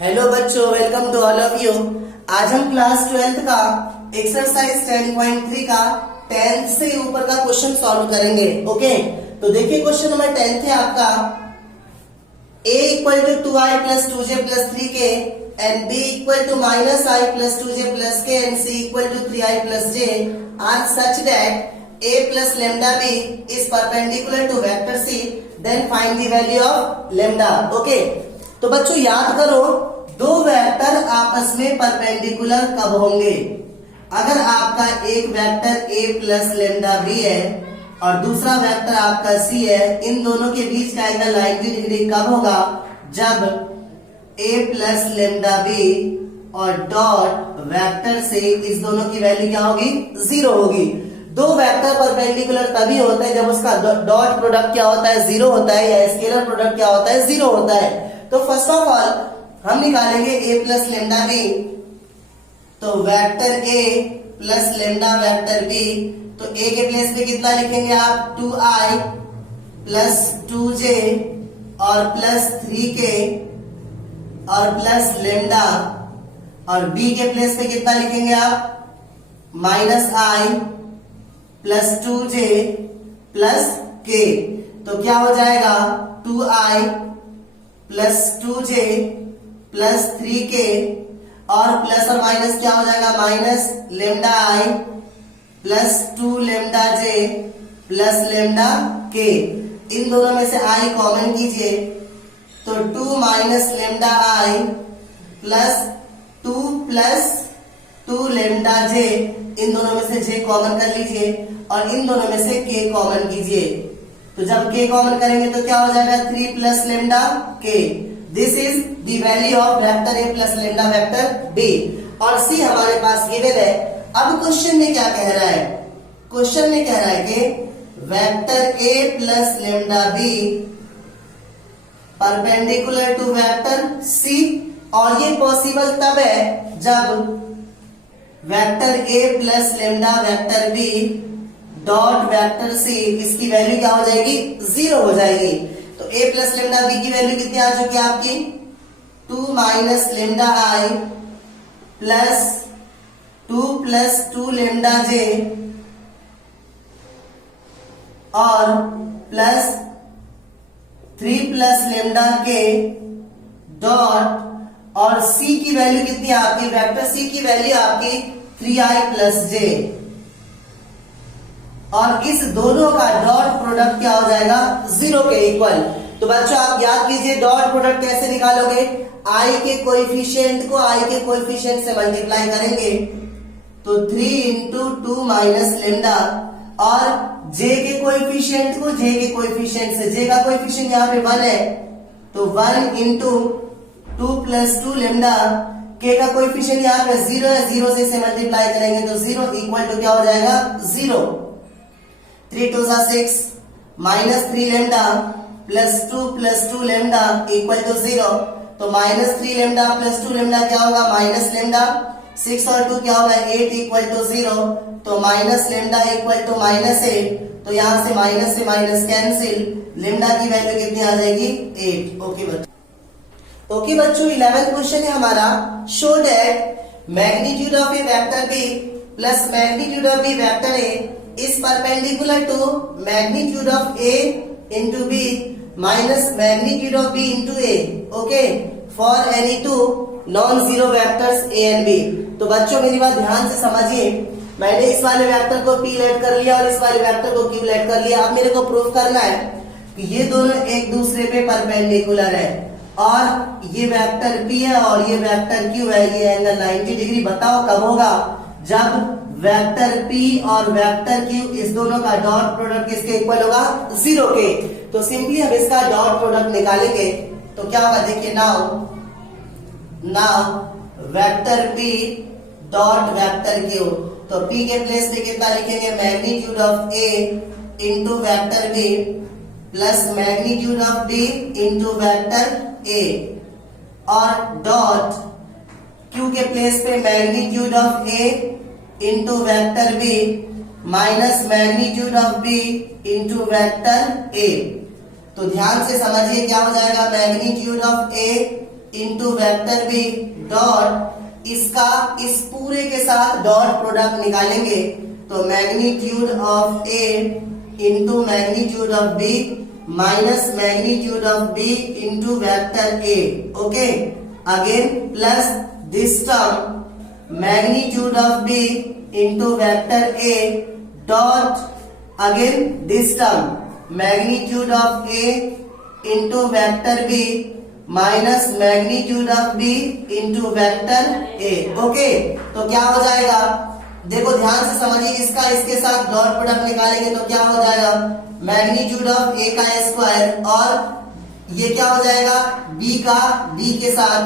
Hello बच्चों, welcome to all of you. आज हम क्लास 12th का एक्सरसाइज 10.3 का 10th से ऊपर का क्वेश्चन सॉल्व करेंगे। ओके, तो देखिए क्वेश्चन नंबर 10th है आपका a equal to 2i plus 2j plus 3k and b equal to minus i plus 2j plus k and c equal to 3i plus j are such that a plus lambda b is perpendicular to vector c, then find the value of lambda. Okay, तो बच्चों याद करो, दो vector आपस में perpendicular कब होंगे? अगर आपका एक vector a plus lambda b है और दूसरा वेक्टर आपका c है, इन दोनों के बीच का एंगल 90 डिग्री कब होगा? जब a प्लस लेमडा b और डॉट वेक्टर से इस दोनों की वैल्यू क्या होगी? 0 होगी। दो वेक्टर परपेंडिकुलर तभी होता है जब उसका डॉट प्रोडक्ट क्या होता है? 0 होता है, या स्केलर प्रोडक्ट क्या होता है? 0 होता है। तो फर्स्ट ऑफ ऑल हम निकालेंगे a प्लस लेमडा b, तो vector a plus lambda vector b, तो a के प्लेस पे कितना लिखेंगे आप? 2i प्लस 2j और प्लस 3k और प्लस लेमडा, और b के प्लेस पे कितना लिखेंगे आप? Minus i plus 2j plus k। तो क्या हो जाएगा? 2i plus 2j plus 3k और प्लस और माइनस क्या हो जाएगा? Minus lambda i plus 2 lambda j plus lambda k। इन दोनों में से i कॉमन कीजिए, तो 2 minus lambda i plus 2 lambda j, इन दोनों में से j कॉमन कर लीजिए और इन दोनों में से k कॉमन कीजिए। तो जब k कॉमन करेंगे तो क्या हो जाएगा? 3 plus lambda k। This is the value of vector a plus lambda vector b, और c हमारे पास गिवन है। अब क्वेश्चन में क्या कह रहा है? क्वेश्चन में कह रहा है कि vector a plus lambda b perpendicular to vector c, और ये पॉसिबल तब है जब vector a plus lambda vector b dot vector c, इसकी वैल्यू क्या हो जाएगी? 0 हो जाएगी। तो a प्लस लेमडा b की वैल्यू कितनी आ चुकी है आपकी? 2 minus lambda i plus 2 plus 2 lambda j और plus 3 plus lambda k dot, और c की वैल्यू कितनी है आपकी? वेक्टर c की वैल्यू आपकी 3i प्लस j, और इस दोनों का डॉट प्रोडक्ट क्या हो जाएगा? 0 के इक्वल। तो बच्चों आप याद कीजिए, डॉट प्रोडक्ट कैसे निकालोगे? i के कोएफिशिएंट को i के कोएफिशिएंट से मल्टीप्लाई करेंगे, तो 3 इंटू 2 माइनस लेमडा, और j के कोएफिशिएंट को j के कोएफिशिएंट से, j का कोएफिशिएंट यहाँ पे 1 है, तो 1 इंटू 2 प्लस 2 लेमडा, k का कोएफिशिएंट यहाँ पे 0 है, 0 से इसे मल्टीप्लाई करेंगे तो 0 इक्वल टू क्या हो जाएगा? 0। 3 2 6 minus 3 lambda plus 2 lambda equal to 0, तो माइनस 3 लेमडा प्लस 2 लेमडा क्या होगा? Minus lambda. 6 और 2 क्या होगा? 8 इक्वल टू 0, तो minus lambda equal to minus 8, तो यहां से माइनस कैंसिल, लेमडा की वैल्यू कितनी आ जाएगी? 8। ओके बच्चों, 11th क्वेश्चन है हमारा, show that magnitude of A vector b plus magnitude of b vector a is perpendicular to magnitude of a into b minus magnitude of b into a, okay, for any two non-zero vectors a and b। तो बच्चों मेरी बात ध्यान से समझिए, मैंने इस वाले वेक्टर को p लेट कर लिया और इस वाले वेक्टर को q लेट कर लिया। अब मेरे को प्रूफ करना है कि ये दोनों एक दूसरे पे परपेंडिकुलर है, और ये वेक्टर p है और ये वेक्टर q है, ये एंगल 90 डिग्री। बताओ कब होगा? जब वेक्टर p और वेक्टर q इस दोनों का डॉट प्रोडक्ट किसके इक्वल होगा? 0 के। तो सिंपली हम इसका डॉट प्रोडक्ट निकालेंगे, तो क्या होगा? देखिए, now vector p dot vector q, तो p के प्लेस पे कितना लिखेंगे? Magnitude of a into vector b plus magnitude of b into vector a, और डॉट q के प्लेस पे magnitude of a into vector b minus magnitude of b into vector a। तो ध्यान से समझिए क्या हो जाएगा, magnitude of a into vector B dot इसका इस पूरे के साथ डॉट प्रोडक्ट निकालेंगे तो magnitude of A into magnitude of B minus magnitude of B into vector A. Okay, again plus this term magnitude of B into vector A dot again this term magnitude of A into vector B minus magnitude of B into vector A. Okay, तो क्या हो जाएगा, देखो ध्यान से समझिए, इसका इसके साथ डॉट प्रोडक्ट निकालेंगे तो क्या हो जाएगा, मैग्नीट्यूड ऑफ ए का स्क्वायर और ये क्या हो जाएगा बी का बी के साथ,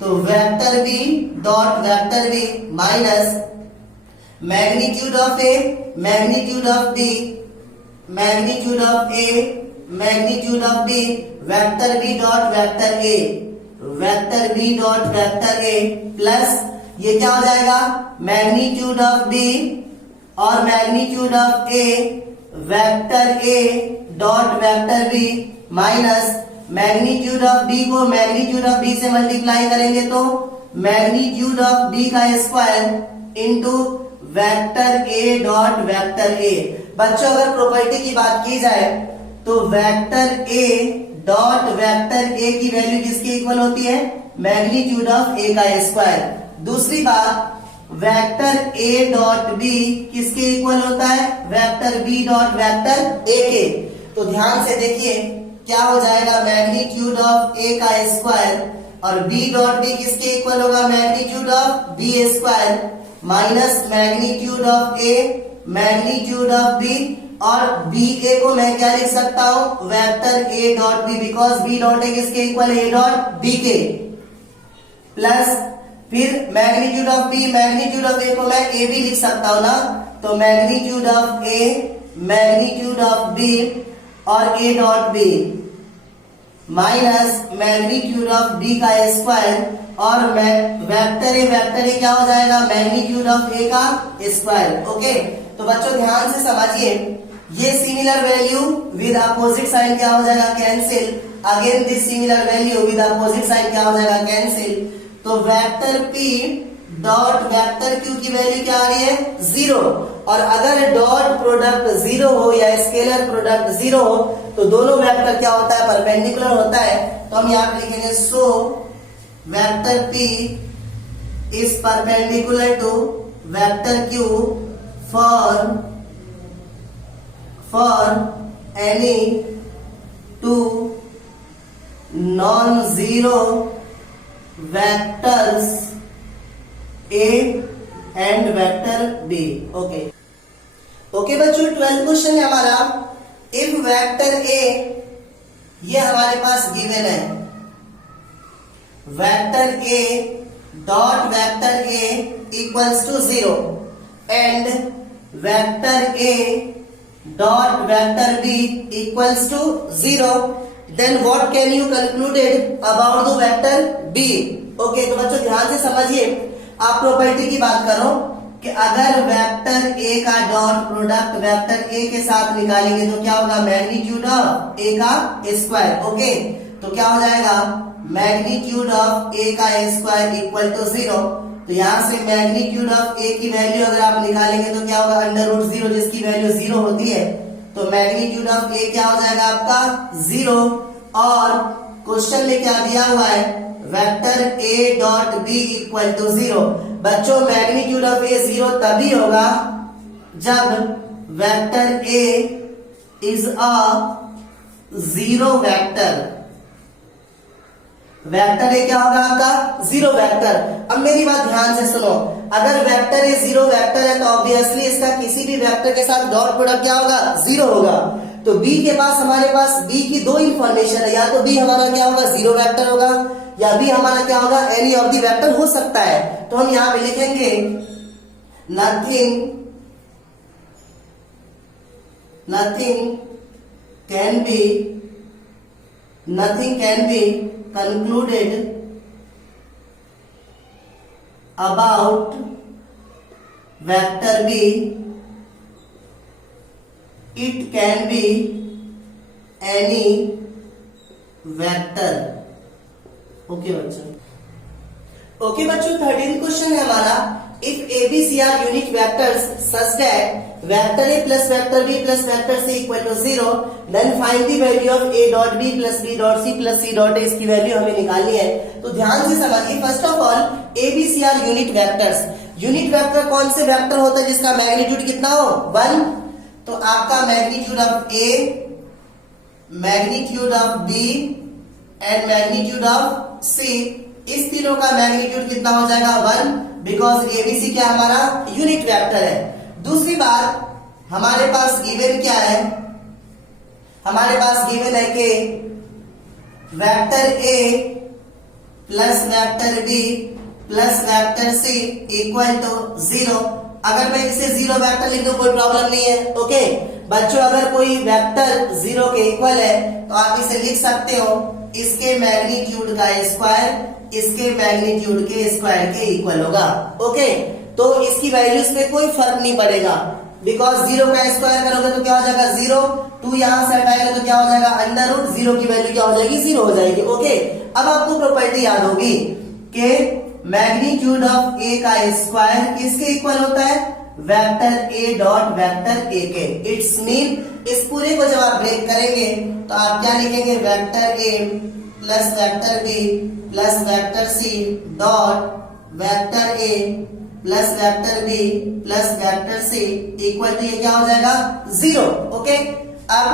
तो vector B dot vector B minus magnitude of A magnitude of B magnitude of A magnitude of B vector B dot vector B dot vector A plus ये क्या हो जाएगा मैग्नीट्यूड ऑफ बी और magnitude of A vector A dot vector B minus magnitude of B को magnitude of B से multiply करेंगे तो magnitude of B का square into vector A dot vector ए. बच्चों अगर प्रॉपर्टी की बात की जाए तो वेक्टर ए डॉट वेक्टर ए की वैल्यू किसके इक्वल होती है, मैग्नीट्यूड ऑफ ए का स्क्वायर. दूसरी बात वेक्टर ए डॉट बी किसके इक्वल होता है, vector B dot vector A के. तो ध्यान से देखिए क्या हो जाएगा, मैग्नीट्यूड ऑफ ए का स्क्वायर और बी डॉट बी किसके इक्वल होगा, magnitude of B square minus magnitude of A magnitude of B और बी ए को मैं क्या लिख सकता हूं, vector A dot B, because B dot A किसके इक्वल है, ए डॉट बी के, प्लस फिर magnitude of B magnitude of A को मैं ए भी लिख सकता हूं ना, तो magnitude of A magnitude of B और ए dot B minus magnitude of B का स्क्वायर और वेक्टर ए क्या हो जाएगा, मैग्नीट्यूड ऑफ ए का स्क्वायर. ओके, तो बच्चों ध्यान से समझिए, ये similar value with opposite sign क्या हो जाएगा, cancel. Again this similar value with opposite sign क्या हो जाएगा, कैंसिल. तो vector P dot vector Q की वैल्यू क्या आ रही है, 0. और अगर डॉट प्रोडक्ट 0 हो या स्केलर प्रोडक्ट 0 हो तो दोनों वेक्टर क्या होता है, परपेंडिकुलर होता है. तो हम यहाँ पे लिखेंगे so vector P is perpendicular to vector Q for any two non-zero vectors A and vector B. Okay बच्चों, 12th क्वेश्चन है हमारा, इफ वेक्टर A ये हमारे पास गिवन है, vector A dot vector A equals to 0 and vector A dot vector B equals to 0, then what can you concluded about the vector B. Okay, तो बच्चों ध्यान से समझिए, आप प्रॉपर्टी की बात करो कि अगर वेक्टर A का डॉट प्रोडक्ट वेक्टर A के साथ निकालेंगे तो क्या होगा, मैग्नीट्यूड ऑफ A का स्क्वायर. ओके, तो क्या हो जाएगा, मैग्नीट्यूड ऑफ A का स्क्वायर इक्वल टू 0. तो यहाँ से मैग्नीट्यूड ऑफ A की वैल्यू अगर आप निकालेंगे तो क्या होगा, √0, जिसकी वैल्यू 0 होती है. तो मैग्नीट्यूड ऑफ A क्या हो जाएगा आपका 0. और क्वेश्चन में क्या दिया हुआ है, vector A dot B equal to 0. बच्चों मैग्नीट्यूड ऑफ A 0 तभी होगा जब vector A is a 0 vector. Vector A क्या होगा आपका, 0 वेक्टर. अब मेरी बात ध्यान से सुनो, अगर वेक्टर ए 0 वेक्टर है तो ऑब्वियसली इसका किसी भी वेक्टर के साथ डॉट प्रोडक्ट क्या होगा, 0 होगा. तो बी के पास हमारे पास बी की दो इंफॉर्मेशन है, या तो बी हमारा क्या होगा, 0 वेक्टर होगा, या बी हमारा क्या होगा, एनी ऑफ द वेक्टर हो सकता है. तो हम यहां पे लिखेंगे nothing can be concluded about vector B. It can be any vector. Okay बच्चों 13 क्वेश्चन है हमारा, if A B C are unit vectors such that vector A plus vector B plus vector C equal to 0, then find the value of A dot B plus B dot C plus C dot A, इसकी वैल्यू हमें निकालनी है। तो ध्यान से समझिए, first of all A B C are unit vectors, unit vector कौन से वेक्टर होता है जिसका मैग्नीट्यूड कितना हो 1, तो आपका magnitude of A, magnitude of B and magnitude of C, इस तीनों का मैग्नीट्यूड कितना हो जाएगा 1, बिकॉज एबीसी क्या हमारा यूनिट वेक्टर है। दूसरी बात, हमारे पास गिवन क्या है, हमारे पास गिवन है कि vector A plus vector B plus vector C equal to 0। अगर मैं इसे 0 वेक्टर लिख दूं कोई प्रॉब्लम नहीं है। ओके बच्चों, अगर कोई वेक्टर 0 के इक्वल है तो आप इसे लिख सकते हो इसके मैग्नीट्यूड का स्क्वायर इसके मैग्नीट्यूड के स्क्वायर के इक्वल होगा। ओके, तो इसकी वैल्यूज में कोई फर्क नहीं पड़ेगा, बिकॉज 0 का स्क्वायर करोगे तो क्या हो जाएगा 0, 2 यहां से हटाएगा तो क्या हो जाएगा अंडर रूट, 0 की वैल्यू क्या हो जाएगी 0 हो जाएगी। ओके, अब आपको प्रॉपर्टी याद होगी कि मैग्नीट्यूड ऑफ ए का स्क्वायर किसके इक्वल होता है, vector A dot vector A के। इट्स मीन इस पूरे को जब आप ब्रेक करेंगे तो आप क्या लिखेंगे, vector A plus vector B plus vector C dot vector A plus vector B plus vector C equal to ये क्या हो जाएगा 0। ओके, अब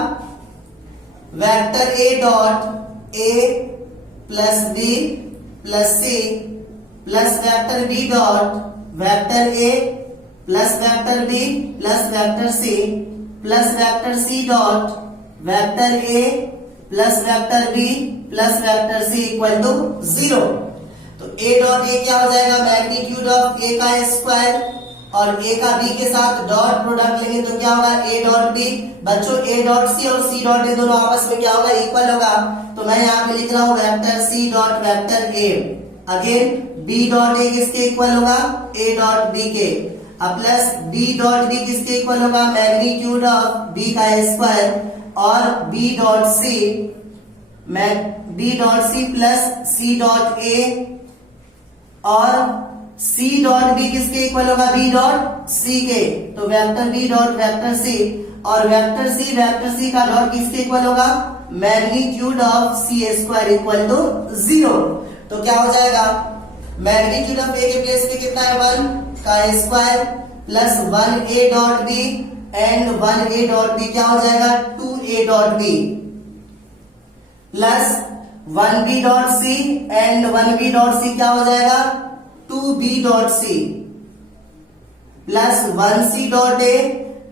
vector A dot A plus B plus C plus vector B dot vector A plus vector B plus vector C plus vector C dot vector A plus vector B plus vector C equal to 0। तो ए dot A क्या हो जाएगा, magnitude of ए का square, और ए का B के साथ dot product लेंगे तो क्या होगा ए डॉट बी। बच्चों ए डॉट सी और सी डॉट ए दोनों आपस में क्या होगा इक्वल होगा, तो मैं यहाँ पे लिख रहा हूँ vector C dot vector A, again B dot A किसके इक्वल होगा ए डॉट बी के, अब प्लस बी डॉट बी किसके इक्वल होगा मैग्नीट्यूड ऑफ बी का स्क्वायर, और B dot C plus C dot A, और सी डॉट बी किसके इक्वल होगा बी डॉट सी के, तो vector B dot vector C, और वेक्टर सी का डॉट किसके इक्वल होगा magnitude of C square equal to 0। तो क्या हो जाएगा, मैग्नीट्यूड ऑफ ए के प्लेस पे कितना है 1 का square plus 1 A dot B and 1 A dot B क्या हो जाएगा 2 A dot B plus 1 B dot C and 1 B dot C क्या हो जाएगा 2 B dot C plus 1 C dot A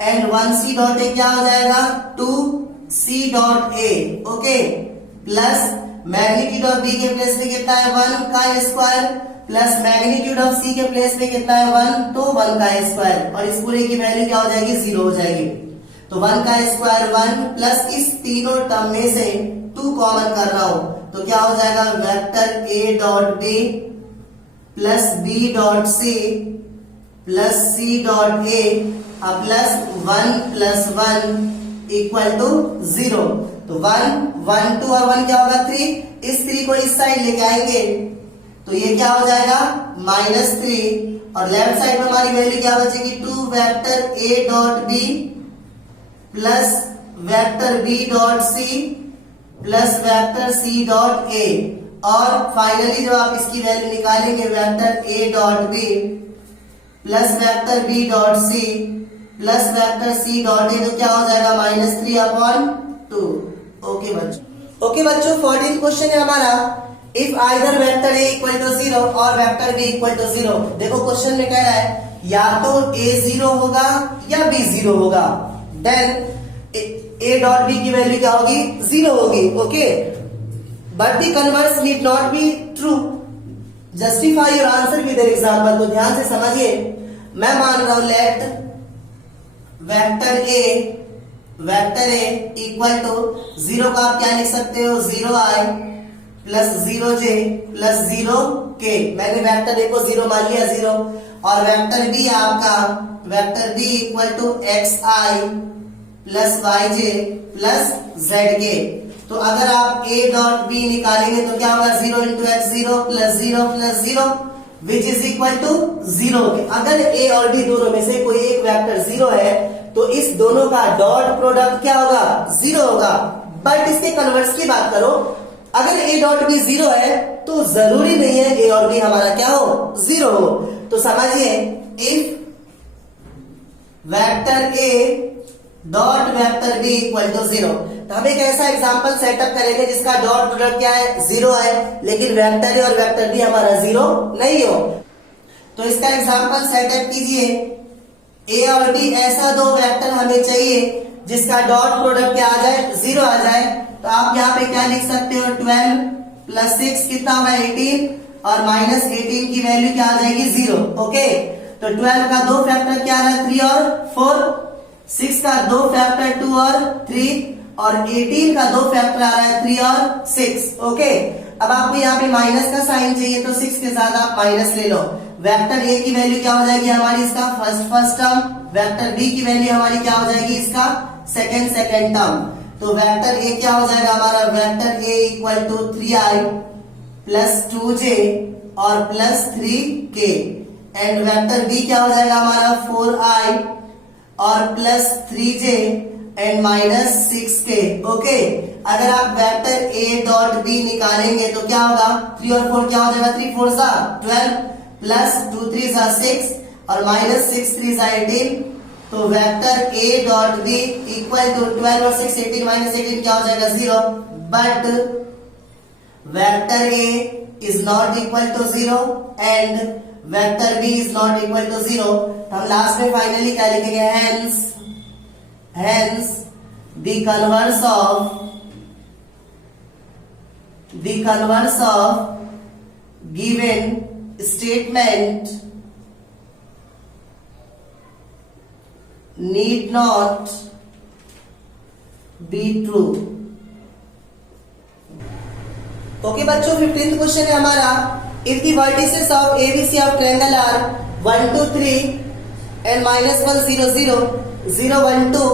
and 1 C dot A क्या हो जाएगा 2 C dot A. Okay, plus magnitude of B के प्लेस में कितना है 1 का स्क्वायर प्लस मैग्नीट्यूड ऑफ सी के प्लेस में कितना है 1, तो 1 का स्क्वायर, और इस पूरे की वैल्यू क्या हो जाएगी 0 हो जाएगी। तो 1 का स्क्वायर 1 प्लस इस तीनों टर्म में से 2 कॉमन कर रहा हूं तो क्या हो जाएगा vector A dot B plus B dot C plus C dot A plus 1 plus 1 equal to 0। तो 1 1 2 और 1 क्या होगा 3, इस 3 को इस साइड लेके आएंगे तो ये क्या हो जाएगा -3, और लेफ्ट साइड में हमारी वैल्यू क्या बचेगी 2 vector A dot B plus vector B dot C plus vector C dot A, और फाइनली जब आप इसकी वैल्यू निकालेंगे vector A dot B plus vector B dot C plus vector C dot A, तो क्या हो जाएगा -3/2। ओके बच्चों 14 क्वेश्चन है हमारा, if either vector A equal to 0 और वेक्टर बी इक्वल टू 0। देखो क्वेश्चन में कह रहा है या तो ए 0 होगा या बी 0 होगा, देन ए डॉट बी की वैल्यू क्या होगी 0 होगी। Okay, but the converse need not be true, justify your answer with an example. तो ध्यान से समझिए, मैं मान रहा हूं let vector A equal to 0 का आप क्या लिख सकते हो 0i plus 0j plus 0k, मैंने वेक्टर ए को 0 मान लिया 0, और वेक्टर बी आपका vector B equal to xi plus yj plus zk। तो अगर आप a डॉट b निकालेंगे तो क्या होगा 0 into X 0 plus 0 which is equal to 0। अगर a और b दोनों में से कोई एक वेक्टर 0 है तो इस दोनों का डॉट प्रोडक्ट क्या होगा 0 होगा। बट इसके कन्वर्स की बात करो, अगर a डॉट b 0 है तो जरूरी नहीं है a और b हमारा क्या हो 0 हो। तो समझिए if vector a dot vector b equal to 0, तो हम एक ऐसा एग्जांपल सेटअप करेंगे जिसका डॉट प्रोडक्ट क्या है 0 है, लेकिन वेक्टर a और वेक्टर b हमारा 0 नहीं हो। तो इसका एग्जांपल सेटअप कीजिए, a और b ऐसा दो वेक्टर हमें चाहिए जिसका डॉट प्रोडक्ट क्या आ जाए 0 आ जाए। तो आप यहाँ पे क्या लिख सकते हो 12 प्लस 6 कितना होगा 18 और माइनस 18 की वैल्यू क्या आ जाएगी 0। ओके, तो 12 का दो फैक्टर क्या आ रहा है 3 और 4, 6 का दो फैक्टर 2 और 3 और 18 का दो फैक्टर आ रहा है 3 और 6। ओके, अब आपको यहाँ पे माइनस का साइन चाहिए तो 6 के साथ आप माइनस ले लो। वेक्टर a की वैल्यू क्या हो जाएगी हमारी इसका फर्स्ट टर्म, वेक्टर b की वैल्यू हमारी क्या हो जाएगी इसका सेकंड टर्म। तो वेक्टर a क्या हो जाएगा हमारा vector a equal to 3i plus 2j और plus 3k and vector b क्या हो जाएगा हमारा 4i और plus 3j and minus 6k। Okay, अगर आप वेक्टर a डॉट b निकालेंगे तो क्या होगा 3 और 4 क्या हो जाएगा 3 4 सा 12 प्लस 2 3 सा 6 और माइनस 6 3 सा 18। तो vector a dot b equal to 12 और 6 18 माइनस 18 क्या हो जाएगा 0। But vector a is not equal to 0 and vector b is not equal to 0। हम लास्ट में फाइनली क्या लिखेंगे hence the converse of given statement need not be true। Okay बच्चों, 15th question है हमारा, if the vertices of ABC of triangle are 1 2 3 and minus 1 0 0 0 1 2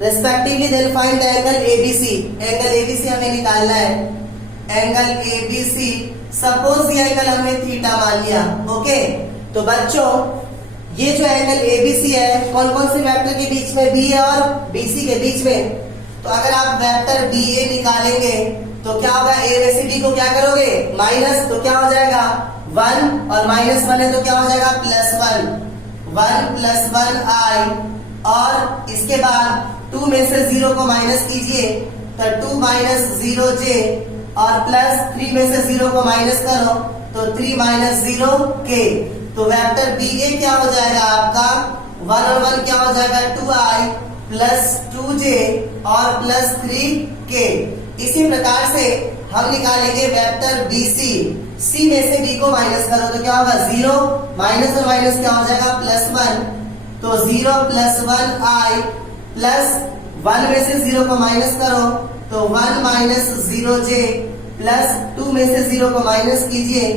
respectively, then find the angle ABC। Angle ABC हमें निकालना है, angle ABC suppose ये angle हमने theta मान लिया। ओके, तो बच्चों ये जो एंगल ABC है कौन कौन से वेक्टर के बीच में B और BC के बीच में। तो अगर आप वेक्टर BA निकालेंगे तो क्या होगा A में से B को क्या करोगे माइनस, तो क्या हो जाएगा 1 और माइनस 1 है तो क्या हो जाएगा प्लस 1 प्लस 1i और इसके बाद 2 में से 0 को माइनस कीजिए तो 2 माइनस 0j और प्लस 3 में से 0 को माइनस करो तो 3 माइनस 0k। तो वेक्टर BA क्या हो जाएगा आपका 1 और 1 क्या हो जाएगा 2i प्लस 2j और प्लस 3k। इसी प्रकार से हम निकालेंगे वेक्टर BC, C में से B को माइनस करो तो क्या होगा 0 माइनस और माइनस क्या हो जाएगा प्लस 1। तो 0 प्लस 1i प्लस 1 में से 0 को माइनस करो तो 1 माइनस 0j प्लस 2 में से 0 को माइनस कीजिए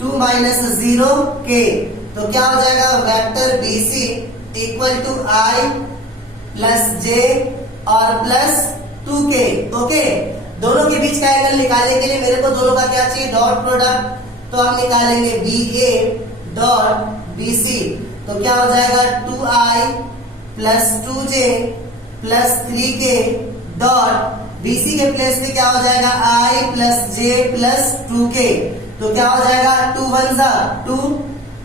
2 माइनस 0k। तो क्या हो जाएगा vector BC equal to i plus j और प्लस 2k। ओके, दोनों के बीच का एंगल निकालने के लिए मेरे को दोनों का क्या चाहिए डॉट प्रोडक्ट। तो हम निकालेंगे BA डॉट BC, तो क्या हो जाएगा 2i plus 2j plus 3k dot BC के प्लेस पे क्या हो जाएगा i plus j plus 2k। तो क्या हो जाएगा 2 1 सा 2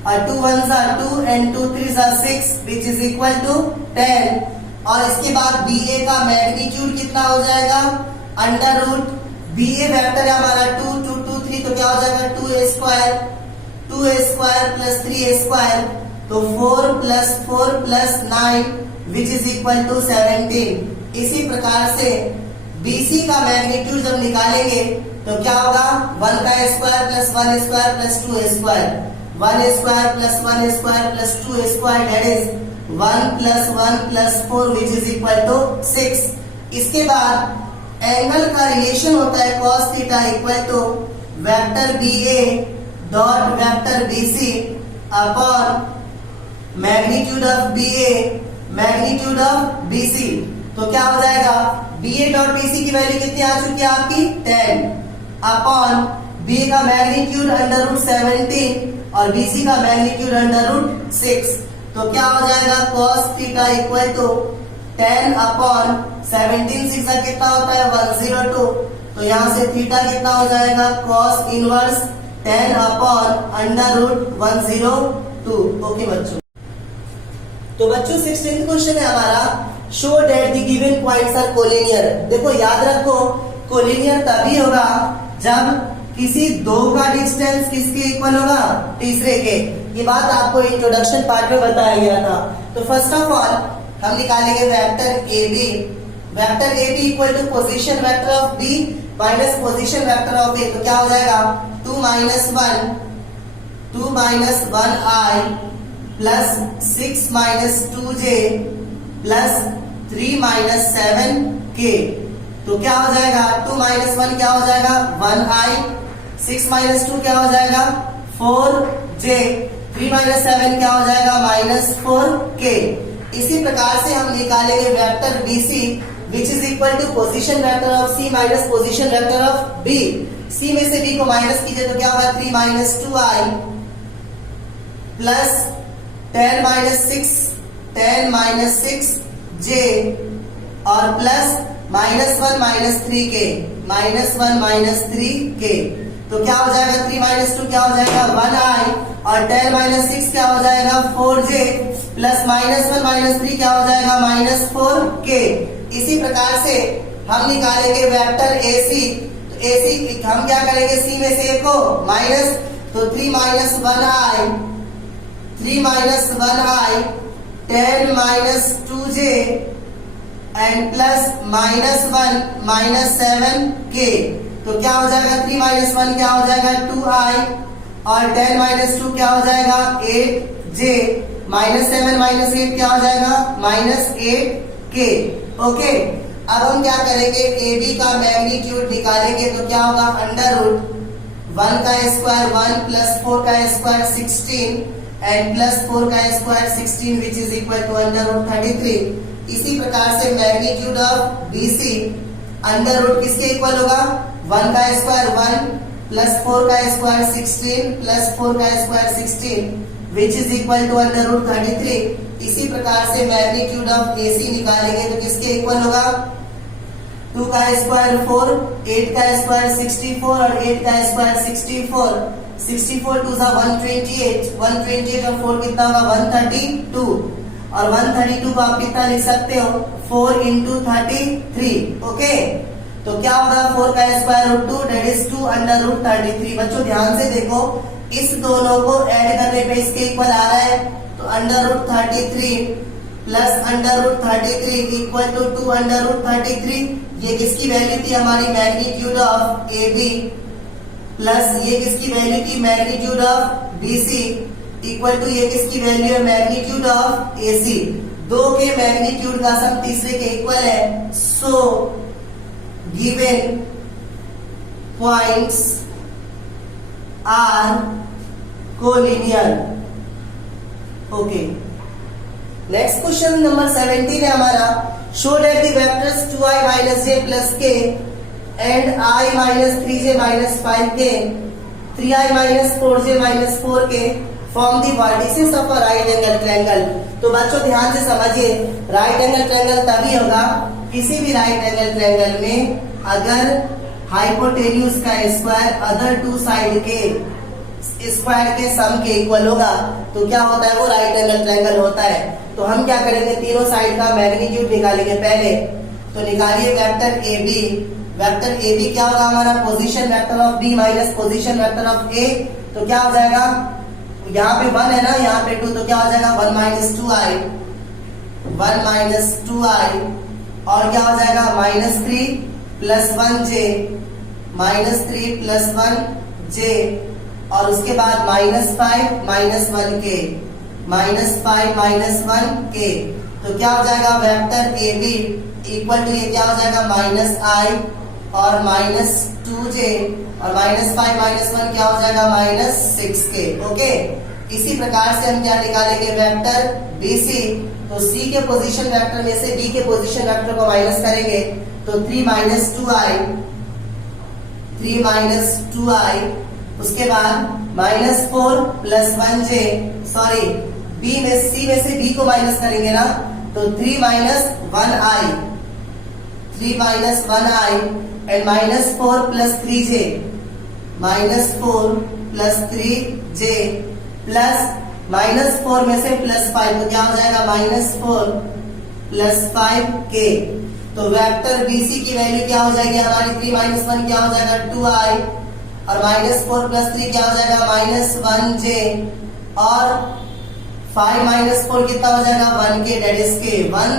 और 2 1 सा 2 एंड 2 3 सा 6 विच इज इक्वल टू 10। और इसके बाद BA का मैग्नीट्यूड कितना हो जाएगा अंडर रूट BA वेक्टर है हमारा 2 2 2 3 तो क्या हो जाएगा 2a square plus 3a square तो 4 plus 9 which is equal to 17। इसी प्रकार से BC का मैग्नीट्यूड जब निकालेंगे तो क्या होगा 1 का square plus 1 square plus 2 square 1 square plus 1 square plus 2 square that is 1 plus 4 which is equal to 6। इसके बाद एंगल का रिलेशन होता है cos theta equal to vector BA dot vector BC upon magnitude of BA magnitude of BC। तो क्या हो जाएगा B A dot B C की वैल्यू कितनी आ चुकी है आपकी 10 अपॉन बी ए का मैग्नीट्यूड अंडर रूट 17 और बी सी का मैग्नीट्यूड अंडर रूट 6। तो क्या हो जाएगा cos theta equal to 10 upon 17 6 का कितना होता है 102। तो यहाँ से थीटा कितना हो जाएगा cos inverse 10 upon under root 102। Okay बच्चों, तो बच्चों 16th क्वेश्चन है हमारा, show that the given points are collinear. देखो याद रखो कोलिनियर तभी होगा जब किसी दो का डिस्टेंस किसके इक्वल होगा तीसरे के। ये बात आपको इंट्रोडक्शन पार्ट में बताया गया था। तो फर्स्ट ऑफ ऑल हम निकालेंगे vector A B. Vector A B equal to position vector of B minus position vector of A. तो क्या हो जाएगा 2 minus 1 i plus 6 minus 2j plus 3 minus 7k। तो क्या हो जाएगा 2 माइनस 1 क्या हो जाएगा 1i, 6 माइनस 2 क्या हो जाएगा 4j, 3 माइनस 7 क्या हो जाएगा माइनस 4k। इसी प्रकार से हम निकालेंगे vector BC which is equal to position vector of C minus position vector of B। C में से B को माइनस कीजिए तो क्या होगा 3 minus 2i plus 10 minus 6j और प्लस -1 माइनस 3k। तो क्या हो जाएगा 3 माइनस 2 क्या हो जाएगा 1i और 10 माइनस 6 क्या हो जाएगा 4j प्लस -1 माइनस 3 क्या हो जाएगा -4k। इसी प्रकार से हम निकालेंगे वेक्टर AC। तो AC हम क्या करेंगे C में से A को माइनस, तो 3 minus 1i 10 minus 2j and plus -1 minus 7k। तो क्या हो जाएगा 3 माइनस 1 क्या हो जाएगा 2i और 10 माइनस 2 क्या हो जाएगा 8j माइनस 7 माइनस 8 क्या हो जाएगा -8k। ओके, अब हम क्या करेंगे AB का मैग्नीट्यूड निकालेंगे। तो क्या होगा अंडर रूट 1 का स्क्वायर 1 प्लस 4 का स्क्वायर 16 एंड प्लस 4 का square 16 which is equal to under root 33। इसी प्रकार से magnitude of BC under root किसके इक्वल होगा 1 का स्क्वायर 1 प्लस 4 का स्क्वायर 16 प्लस 4 का square 16 which is equal to under root 33। इसी प्रकार से मैग्नीट्यूड ऑफ AC निकालेंगे तो किसके इक्वल होगा 2 का स्क्वायर 4, 8 का स्क्वायर 64 और 8 का स्क्वायर 64। 64 2 सा 128 और 4 कितना होगा 132 और 132 को आप कितना लिख सकते हो 4 इंटू 33। ओके, तो क्या होगा 4 का square root 2 that is 2 under root 33। बच्चों ध्यान से देखो इस दोनों को ऐड करने पे इसके इक्वल आ रहा है। तो under root 33 plus under root 33 equal to 2 under root 33। ये किसकी वैल्यू थी हमारी मैग्नीट्यूड ऑफ AB प्लस ये किसकी वैल्यू थी magnitude of BC equal to ये किसकी वैल्यू है मैग्नीट्यूड ऑफ AC। दो के मैग्नीट्यूड का सम तीसरे के इक्वल है। So given points are collinear. Okay, next question number 17 है हमारा, show that the vectors 2i minus j plus k and i minus 3j minus 5k 3i minus 4j minus 4k form the vertices of a right angle triangle. तो बच्चों ध्यान से समझिए, right angle triangle तभी होगा किसी भी right angle triangle में अगर हाइपोटेन्यूज का स्क्वायर अदर टू साइड के स्क्वायर के सम के इक्वल होगा। तो क्या होता है वो राइट एंगल ट्रायंगल होता है। तो हम क्या करेंगे तीनों साइड का मैग्नीट्यूड निकालेंगे पहले। तो निकालिए वेक्टर AB। वेक्टर AB क्या होगा हमारा position vector of B minus position vector of A। तो क्या हो जाएगा यहाँ पे 1 है ना, यहाँ पे 2, तो क्या हो जाएगा 1 माइनस 2i और क्या हो जाएगा -3 प्लस 1j -3 प्लस 1j और उसके बाद -5 माइनस 1k -5 माइनस 1k। तो क्या हो जाएगा वेक्टर AB इक्वल टू ये क्या हो जाएगा -i और -2j और -5 माइनस 1 क्या हो जाएगा -6k। ओके, इसी प्रकार से हम क्या निकालेंगे वेक्टर BC। तो C के पोजीशन वेक्टर में से B के पोजीशन वेक्टर को माइनस करेंगे तो 3 माइनस 2i, 3 माइनस 2i, उसके बाद -4 प्लस 1j, सॉरी b में c में से b को माइनस करेंगे ना, तो 3 minus 1i, 3 minus 1i and -4 plus 3j, -4 plus 3j plus -4 में से +5, तो क्या हो जाएगा -4 प्लस 5k। तो वेक्टर BC की वैल्यू क्या हो जाएगी हमारी, 3 माइनस 1 क्या हो जाएगा 2i, और -4 प्लस 3 क्या हो जाएगा -1j, और 5 माइनस 4 कितना हो जाएगा 1k, डेट इज k। 1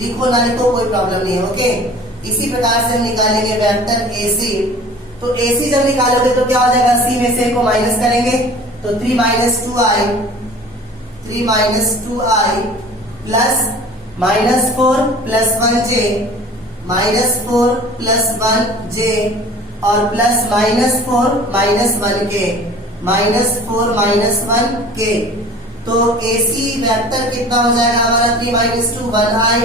लिखो ना लिखो कोई प्रॉब्लम नहीं है, ओके। इसी प्रकार से हम निकालेंगे वेक्टर AC। तो AC जब निकालोगे तो क्या हो जाएगा, C में से a को माइनस करेंगे, तो 3 minus 2i, 3 minus 2i plus -4 plus 1j, -4 plus 1j, और plus -4 minus 1k, -4 minus 1k। तो AC वेक्टर कितना हो जाएगा हमारा, 3 माइनस 2 1i,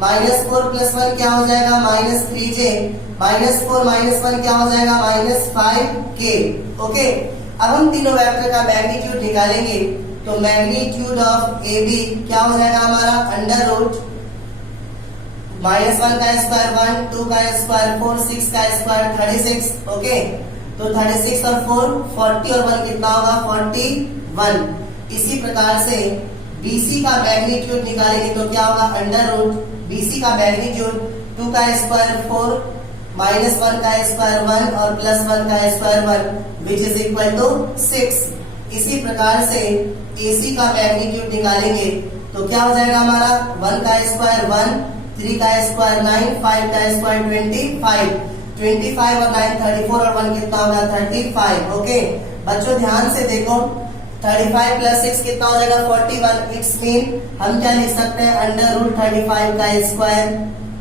-4 प्लस 1 क्या हो जाएगा -3j, -4 माइनस 1 क्या हो जाएगा -5k, ओके। अब हम तीनों वेक्टर का मैग्नीट्यूड निकालेंगे, तो मैग्नीट्यूड ऑफ AB क्या हो जाएगा हमारा, अंडर रूट -1 का स्क्वायर 1, 2 का स्क्वायर 4, 6 का स्क्वायर 36, ओके। तो 36 और 4 40 और 1 कितना होगा 41। इसी प्रकार से BC का मैग्नीट्यूड निकालेंगे तो क्या होगा, अंडर रूट BC का मैग्नीट्यूड 2 का स्क्वायर 4, -1 का स्क्वायर 1 और +1 का square 1, which is equal to 6। इसी प्रकार से AC का मैग्नीट्यूड निकालेंगे तो क्या हो जाएगा हमारा, 1 का स्क्वायर 1, 3 का स्क्वायर 9, 5 का स्क्वायर 25, 25 और 9 34 और 1 कितना होगा 35, ओके। बच्चों ध्यान से देखो, 35 प्लस 6 कितना हो जाएगा 41। इट्स मीन हम क्या लिख सकते हैं, अंडर रूट 35 का स्क्वायर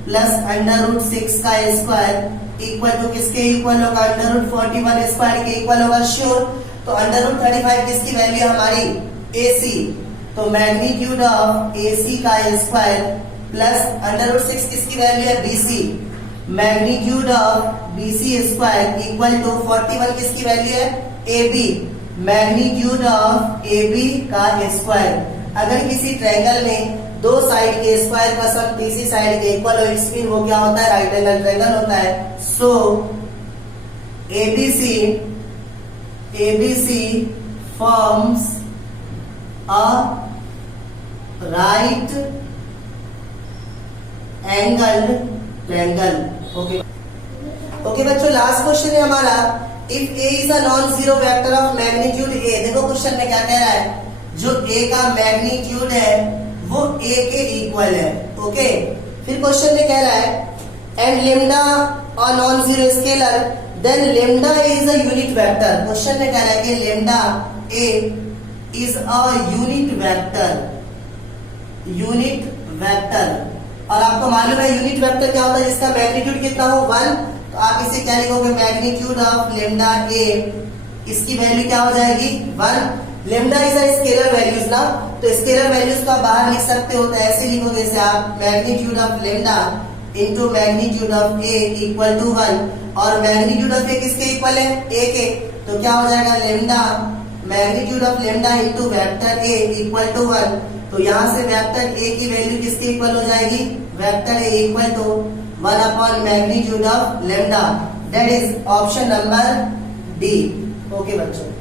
प्लस अंडर रूट 6 का स्क्वायर इक्वल टू किसके इक्वल होगा, अंडर रूट 41 स्क्वायर के इक्वल होगा, श्योर। तो अंडर रूट 35 किसकी वैल्यू है हमारी, AC। तो मैग्नीट्यूड ऑफ AC का स्क्वायर प्लस अंडर रूट 6 किसकी वैल्यू है, BC। Magnitude of BC square equal to 41 किसकी वैल्यू है, AB। मैग्नीट्यूड ऑफ AB का स्क्वायर। अगर किसी ट्रायंगल में दो साइड के स्क्वायर का सम तीसरी साइड के इक्वल हो, इट्स मीन वो क्या होता है, राइट एंगल ट्रायंगल होता है। सो ABC forms a right angled triangle, okay. Okay बच्चों, लास्ट क्वेश्चन है हमारा, if A is a non zero vector of magnitude A। देखो क्वेश्चन में क्या कह रहा है, जो A का मैग्नीट्यूड है वो A के इक्वल है, ओके। फिर क्वेश्चन में कह रहा है and lambda a non zero scalar, then lambda is a unit vector. Question में कह रहा है कि lambda A is a unit vector, unit vector. और आपको मालूम है यूनिट वेक्टर क्या होता है, जिसका मैग्नीट्यूड कितना हो 1। तो आप इसे क्या लिखोगे, मैग्नीट्यूड ऑफ लेम्डा A, इसकी वैल्यू क्या हो जाएगी 1। Lambda is a scalar values ना, तो स्केलर वैल्यूज को आप बाहर लिख सकते हो, तो ऐसे लिखोगे जैसे आप magnitude of lambda into magnitude of A equal to 1। और मैग्नीट्यूड ऑफ A किसके इक्वल है, A के। तो क्या हो जाएगा, lambda magnitude of lambda into vector A equal to 1। तो यहाँ से वेक्टर A की वैल्यू किसके इक्वल हो जाएगी, vector A equal to 1 upon magnitude of lambda, that is option number D, okay बच्चों।